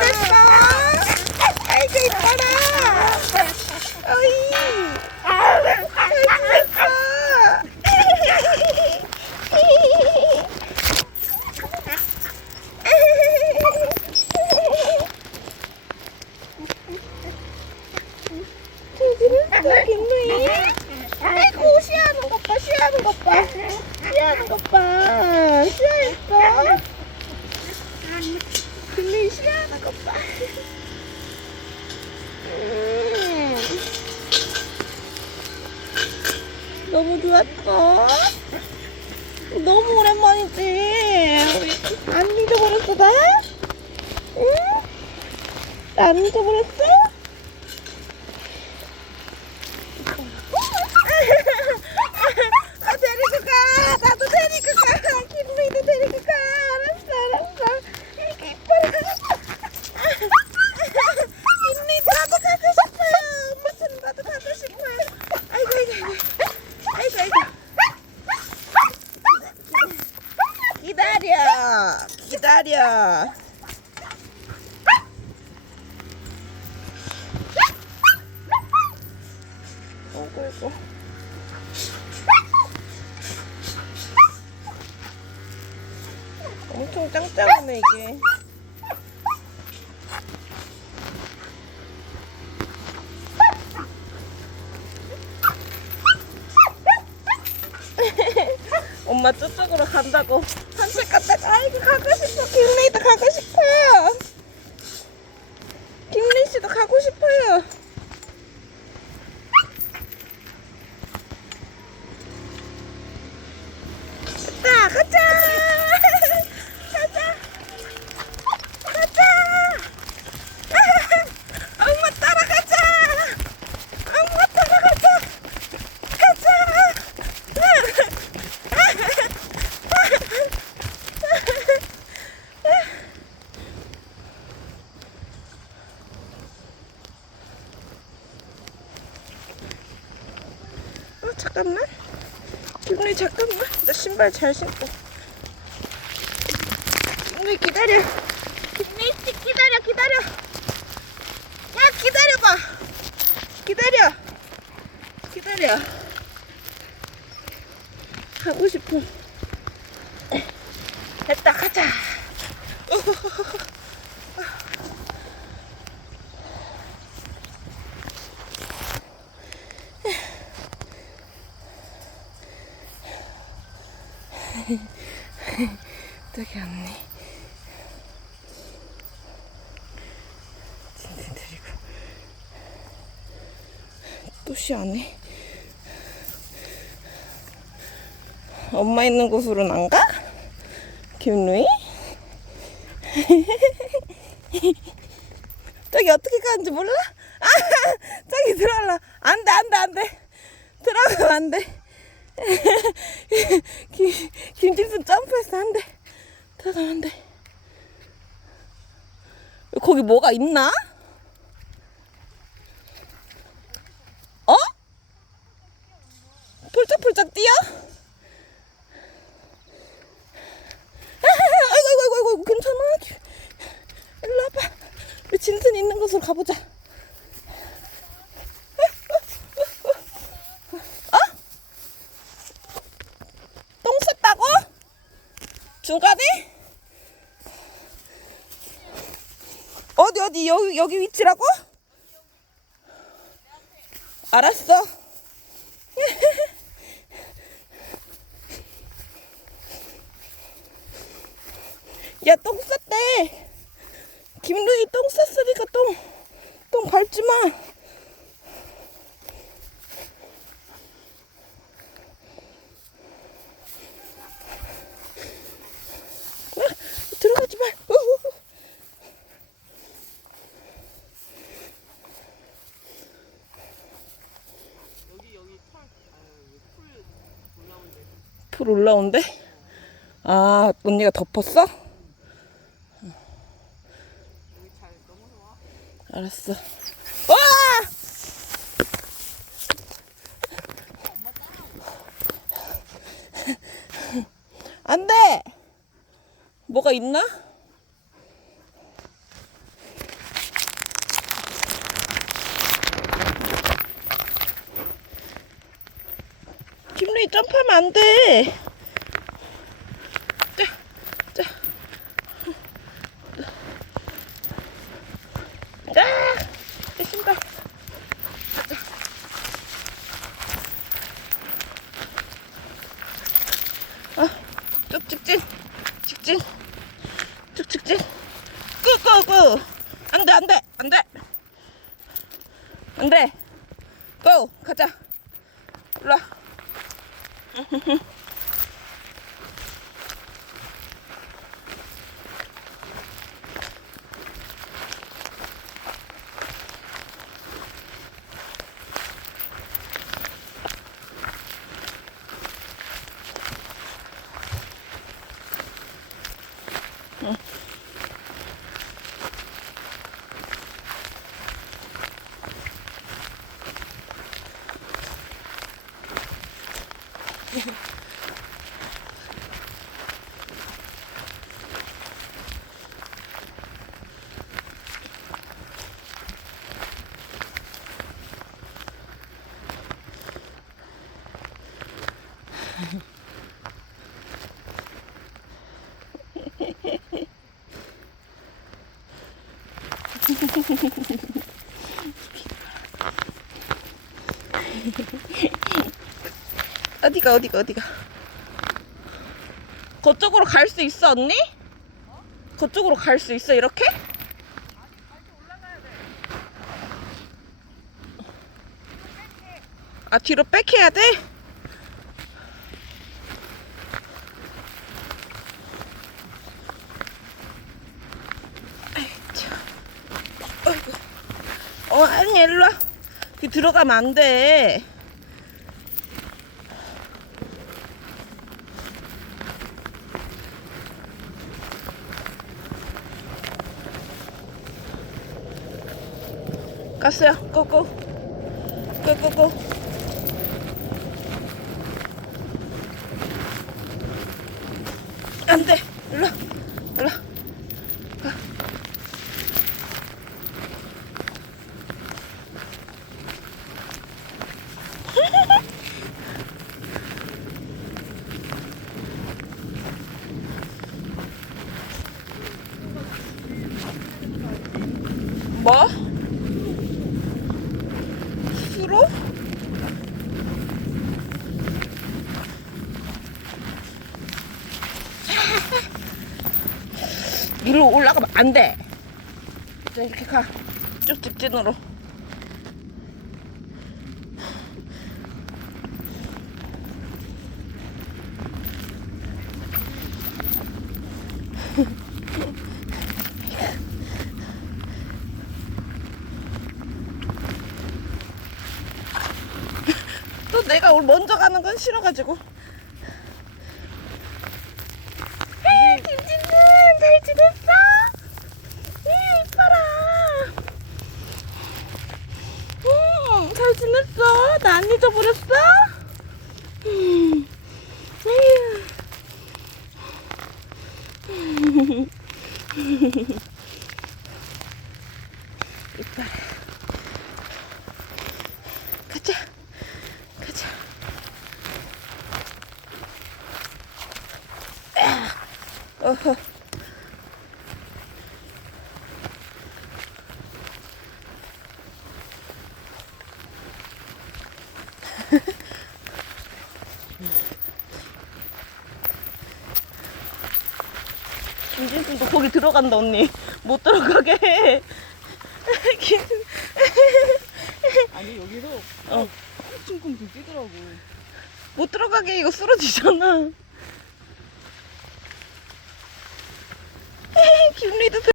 됐어. 아이고 이뻐라. 어이. 아이고 됐어. 김누이. 아이고 시야하는 것 봐, 시야하는 것 봐. 시야하는 것 봐. 시야했어. 김누이 시야하는 것 봐. 음. 너무 좋았어. 너무 오랜만이지. 안 잊어버렸어, 나? 응? 나안 잊어버렸어? 아, 데리고 가. 나도 데리고 가. 김루이도 데리고 가. 알았어, 알았어. 이렇게 이뻐라. 김루이도 나도 가고 싶어요. 엄마처럼 나도 가고 싶어요. 아이고, 아이고, 아이고. 아이고, 아이고. 기다려. 기다려. 어이구. 엄청 짱짱하네 이게 엄마 저쪽으로 간다고 산책 갔다가 아이고 가고 싶어 김리도 가고 싶어요 김리 씨도 가고 싶어요 자 가자 가자 가자 엄마 따라가자 엄마 따라가자 가자 어 잠깐만. 김리 잠깐만. 나 신발 잘 신고. 김리 기다려. 씨 기다려 기다려. 야 기다려봐. 기다려. 기다려. 가고 싶어. 됐다 가자 저기 왔네 진짜 데리고 또 시원해 엄마 있는 곳으로는 안 가? 김루이? 저기 어떻게 가는지 몰라? 아, 저기 들어갈라. 안 돼, 안 돼, 안 돼. 들어가면 안 돼. 김, 김진순 점프했어. 안 돼. 들어가면 안 돼. 거기 뭐가 있나? 어? 폴짝폴짝 뛰어? 아이고, 아이고, 아이고, 아이고, 괜찮아. 일로 와봐. 우리 진순 있는 곳으로 가보자. 어? 똥 쌌다고? 중간에? 어디 어디 여기 여기 위치라고? 알았어. 야 똥 쌌대. 김루이 똥 쌌으니까 똥, 똥 밟지 마. 아, 들어가지 마. 우후후. 여기 여기 털, 아, 풀 올라온데. 풀 올라온대? 아, 언니가 덮었어? 알았어. 와! 안 돼! 뭐가 있나? 김루이 점프하면 안 돼. 아. 아, 직진. 끄끄끄. 안 돼 안 돼 안 돼. 안 돼. 고 가자. 일로 와. 어디가 어디가 어디가 그쪽으로 갈 수 있어 언니? 그쪽으로 갈 수 있어 이렇게? 아 뒤로 백해야 돼? 아이, 참. 어이구. 어 아니 일로 와 뒤 들어가면 안돼. 가스야 고고. 고고고. 안 돼 일로 와, 일로 와. 뭐? 수로? 위로 올라가면 안 돼. 이제 이렇게 가. 쭉 직진으로. 내가 오늘 먼저 가는 건 싫어가지고. 김진님 잘 지냈어? 이 이뻐라. 응, 잘 지냈어? 나 안 잊어버렸어? 음, 에휴. 이뻐라. 가자. 가자. 어허. 김진순도 거기 들어간다 언니 못 들어가게 해. 김 아니 여기서 어. 꽁충꽁충 뛰더라고. 못 들어가게 이거 쓰러지잖아. 김리도